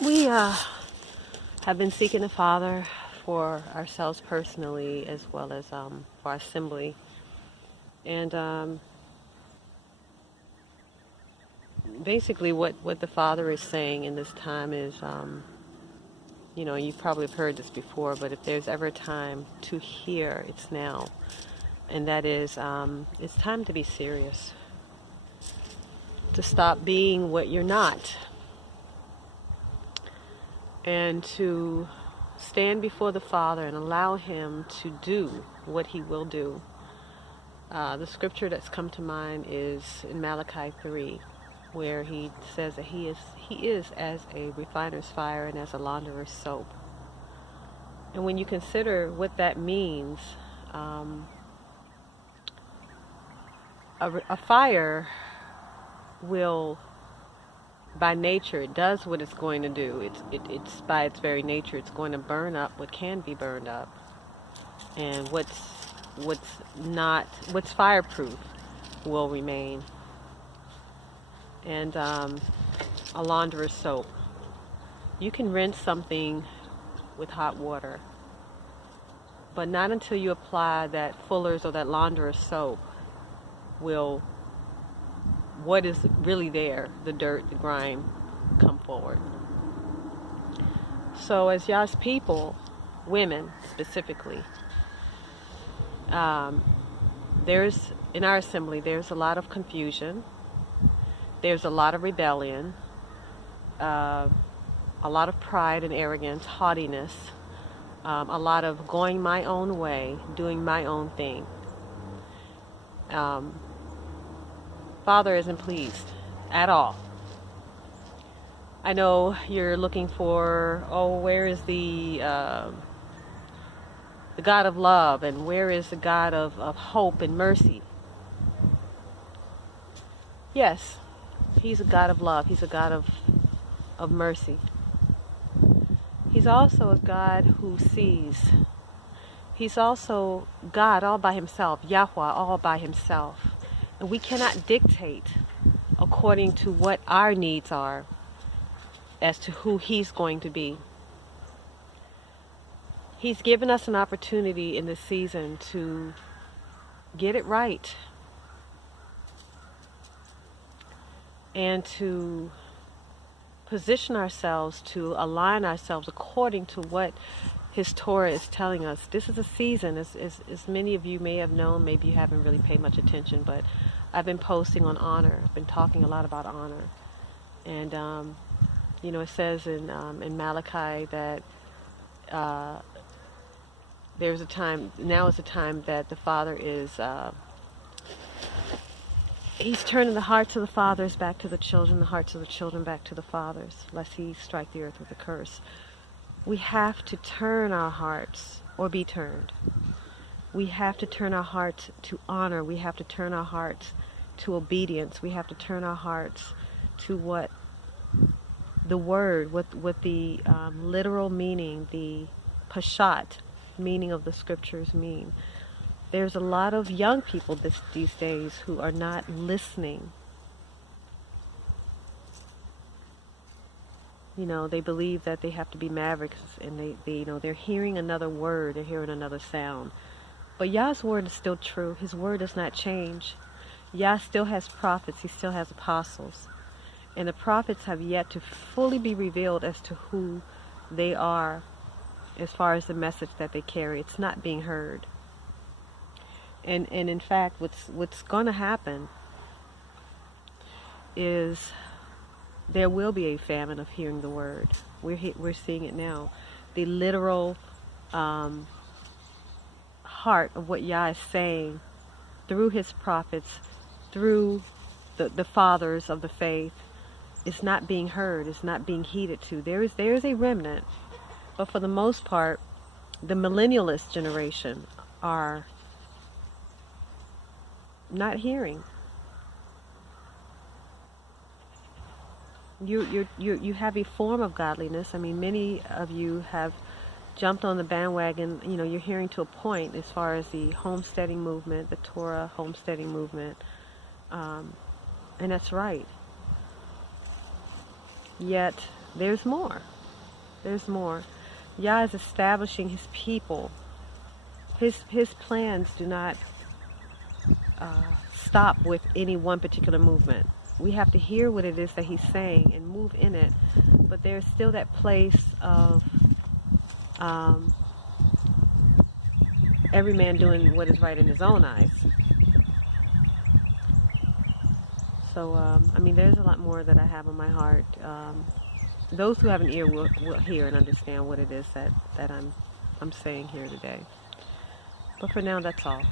We have been seeking the Father for ourselves personally as well as for our assembly. And basically what the Father is saying in this time is, you probably have heard this before, but if there's ever a time to hear, it's now. And that is, it's time to be serious. To stop being what you're not. And to stand before the Father and allow Him to do what He will do. The scripture that's come to mind is in Malachi 3, where He says that He is as a refiner's fire and as a launderer's soap. And when you consider what that means, a fire will, by nature, it does what it's going to do. It's by its very nature, it's going to burn up what can be burned up, and what's fireproof will remain. And a launderer's soap. You can rinse something with hot water, but not until you apply that Fuller's or that launderer's soap will what is really there, the dirt, the grime, come forward. So as Yah's people, women specifically, there's, in our assembly, there's a lot of confusion, there's a lot of rebellion, a lot of pride and arrogance, haughtiness, a lot of going my own way, doing my own thing. Father isn't pleased at all. I know you're looking for, where is the God of love, and where is the God of hope and mercy? Yes, He's a God of love. He's a God of mercy. He's also a God who sees. He's also God all by Himself, Yahweh all by Himself. And we cannot dictate according to what our needs are as to who He's going to be. He's given us an opportunity in this season to get it right and to position ourselves, to align ourselves according to what His Torah is telling us. This is a season, as many of you may have known, maybe you haven't really paid much attention, but I've been posting on honor. I've been talking a lot about honor. And, it says in Malachi that there's a time, now is the time that the Father is, He's turning the hearts of the fathers back to the children, the hearts of the children back to the fathers, lest He strike the earth with a curse. We have to turn our hearts, or be turned. We have to turn our hearts to honor. We have to turn our hearts to obedience. We have to turn our hearts to what the word, what the literal meaning, the pashat meaning of the scriptures mean. There's a lot of young people these days who are not listening. They believe that they have to be mavericks, and they're hearing another word, they're hearing another sound. But Yah's word is still true. His word does not change. Yah still has prophets, He still has apostles. And the prophets have yet to fully be revealed as to who they are as far as the message that they carry. It's not being heard. And in fact, what's going to happen is there will be a famine of hearing the word. We're seeing it now. The literal heart of what Yah is saying through His prophets, through the fathers of the faith, is not being heard. It's not being heeded to. There is a remnant, but for the most part, the millennialist generation are not hearing. You have a form of godliness. I mean, many of you have jumped on the bandwagon. You're hearing to a point as far as the homesteading movement, the Torah homesteading movement, and that's right. Yet there's more. There's more. Yah is establishing his people. His plans do not stop with any one particular movement. We have to hear what it is that he's saying and move in it. But there's still that place of every man doing what is right in his own eyes. So, I mean, there's a lot more that I have on my heart. Those who have an ear will hear and understand what it is that I'm saying here today. But for now, that's all.